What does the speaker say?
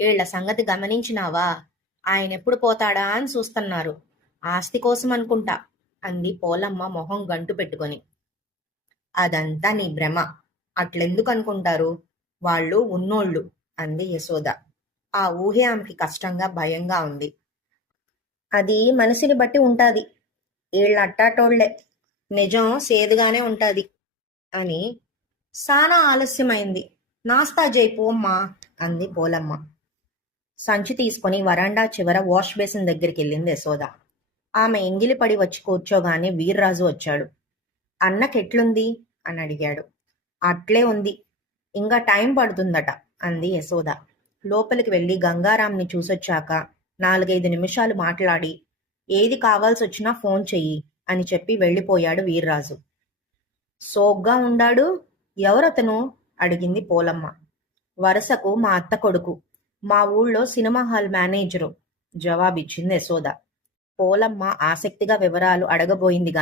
వీళ్ళ సంగతి గమనించినావా? ఆయన ఎప్పుడు పోతాడా అని చూస్తున్నారు. ఆస్తి కోసం అనుకుంటా అంది పోలమ్మ మొహం గంటు పెట్టుకొని. అదంతా నీ భ్రమ. అట్లెందుకు అనుకుంటారు? వాళ్ళు ఉన్నోళ్ళు అంది యశోద. ఆ ఊహే ఆమెకి కష్టంగా భయంగా ఉంది. అది మనిషిని బట్టి ఉంటాది. వీళ్ళ అట్టాటోళ్ళే నిజం సేదుగానే ఉంటాది అని సానా ఆలస్యమైంది. నాస్తా జైపు అంది పోలమ్మ. సంచి తీసుకుని వరండా చివర వాష్ బేసిన్ దగ్గరికి వెళ్ళింది యశోద. ఆమె ఎంగిలిపడి వచ్చి కూర్చోగానే వీర్రాజు వచ్చాడు. అన్నకెట్లుంది అని అడిగాడు. అట్లే ఉంది. ఇంకా టైం పడుతుందట అంది యశోద. లోపలికి వెళ్ళి గంగారాంని చూసొచ్చాక నాలుగైదు నిమిషాలు మాట్లాడి ఏది కావాల్సి వచ్చినా ఫోన్ చెయ్యి అని చెప్పి వెళ్ళిపోయాడు వీర్రాజు. సోగ్గా ఉండాడు? ఎవరతను? అడిగింది పోలమ్మ. వరుసకు మా అత్త కొడుకు. మా ఊళ్ళో సినిమా హాల్ మేనేజరు జవాబిచ్చింది యశోద. పోలమ్మ ఆసక్తిగా వివరాలు అడగబోయింది